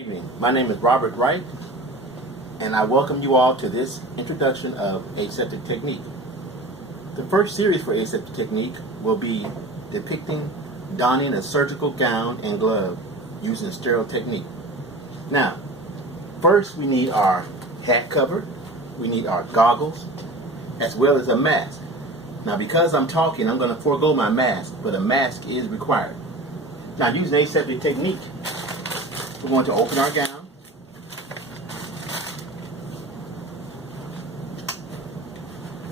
Good evening. My name is Robert Wright, and I welcome you all to this introduction of aseptic technique. The first series for aseptic technique will be depicting donning a surgical gown and glove using sterile technique. Now, first we need our hat cover, we need our goggles, as well as a mask. Now, because I'm talking, I'm going to forego my mask, but a mask is required. Now, using aseptic technique, we're going to open our gown.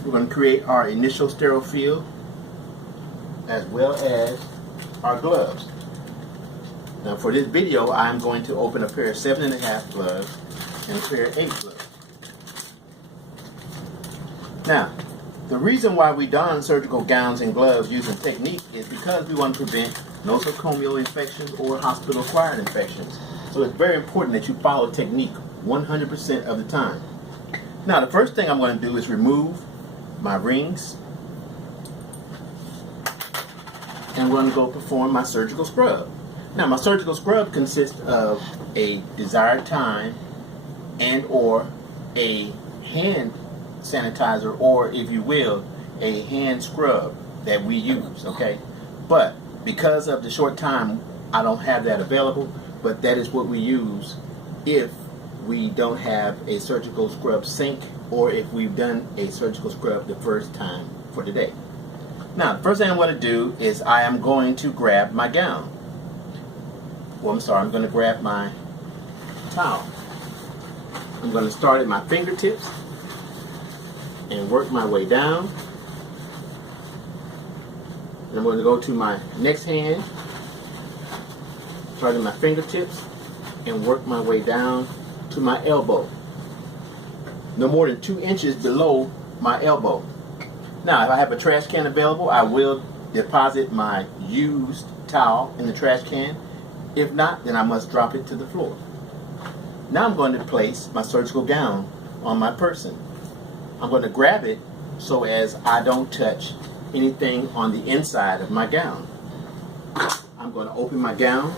We're going to create our initial sterile field as well as our gloves. Now for this video, I'm going to open a pair of 7.5 gloves and a pair of 8 gloves. Now, the reason why we don surgical gowns and gloves using technique is because we want to prevent nosocomial infections or hospital-acquired infections. So it's very important that you follow technique 100% of the time. Now, the first thing I'm going to do is remove my rings, and we're going to go perform my surgical scrub. Now, my surgical scrub consists of a desired time and or a hand sanitizer, or if you will, a hand scrub that we use, okay? But because of the short time, I don't have that available, but that is what we use if we don't have a surgical scrub sink, or if we've done a surgical scrub the first time for the day. Now, the first thing I'm going to do is I am going to grab my gown. I'm going to grab my towel. I'm going to start at my fingertips and work my way down. And I'm going to go to my next hand, start at my fingertips, and work my way down to my elbow. No more than 2 inches below my elbow. Now, if I have a trash can available, I will deposit my used towel in the trash can. If not, then I must drop it to the floor. Now I'm going to place my surgical gown on my person. I'm going to grab it so as I don't touch anything on the inside of my gown. I'm going to open my gown,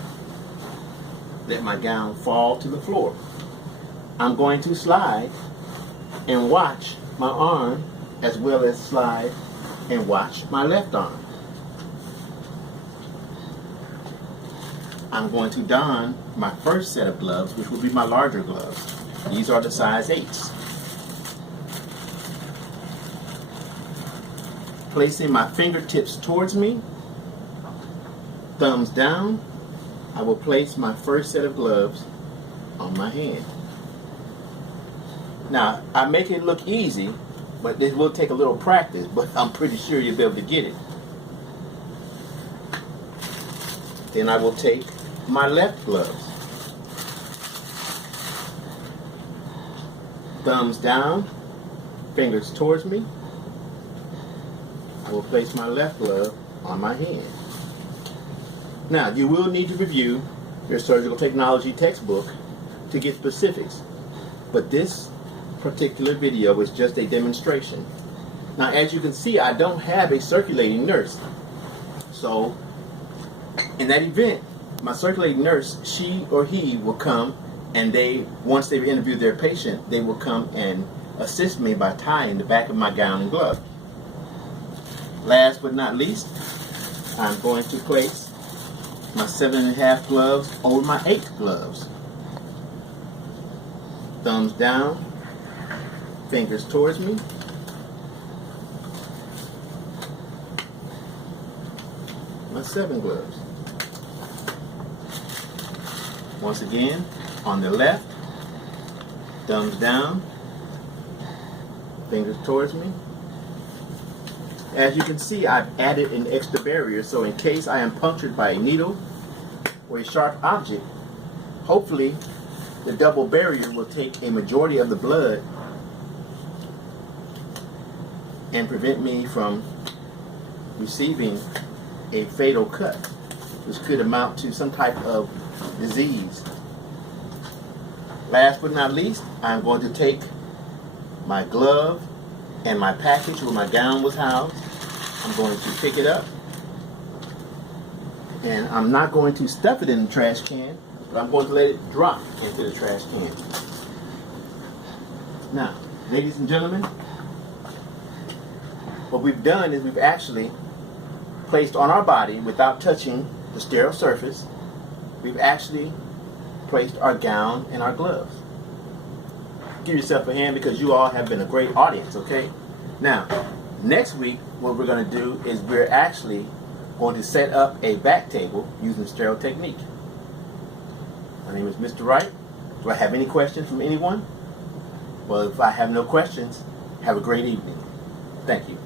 let my gown fall to the floor. I'm going to slide and watch my arm, as well as slide and watch my left arm. I'm going to don my first set of gloves, which will be my larger gloves. These are the size 8s. Placing my fingertips towards me, thumbs down, I will place my first set of gloves on my hand. Now, I make it look easy, but this will take a little practice, but I'm pretty sure you'll be able to get it. Then I will take my left gloves. Thumbs down, fingers towards me. I will place my left glove on my hand. Now, you will need to review your surgical technology textbook to get specifics, but this particular video is just a demonstration. Now, as you can see, I don't have a circulating nurse. So, in that event, my circulating nurse, she or he will come, and once they've interviewed their patient, they will come and assist me by tying the back of my gown and glove. Last but not least, I'm going to place my 7.5 gloves over my 8 gloves. Thumbs down, fingers towards me. My 7 gloves. Once again, on the left, thumbs down, fingers towards me. As you can see, I've added an extra barrier, so in case I am punctured by a needle or a sharp object, hopefully the double barrier will take a majority of the blood and prevent me from receiving a fatal cut, which could amount to some type of disease. Last but not least, I'm going to take my glove and my package where my gown was housed. I'm going to pick it up, and I'm not going to stuff it in the trash can. but I'm going to let it drop into the trash can. Now, ladies and gentlemen, what we've done is we've actually placed on our body, without touching the sterile surface, we've actually placed our gown and our gloves. Give yourself a hand because you all have been a great audience, okay? Now, next week, what we're going to do is we're actually going to set up a back table using sterile technique. My name is Mr. Wright. Do I have any questions from anyone? Well, if I have no questions, have a great evening. Thank you.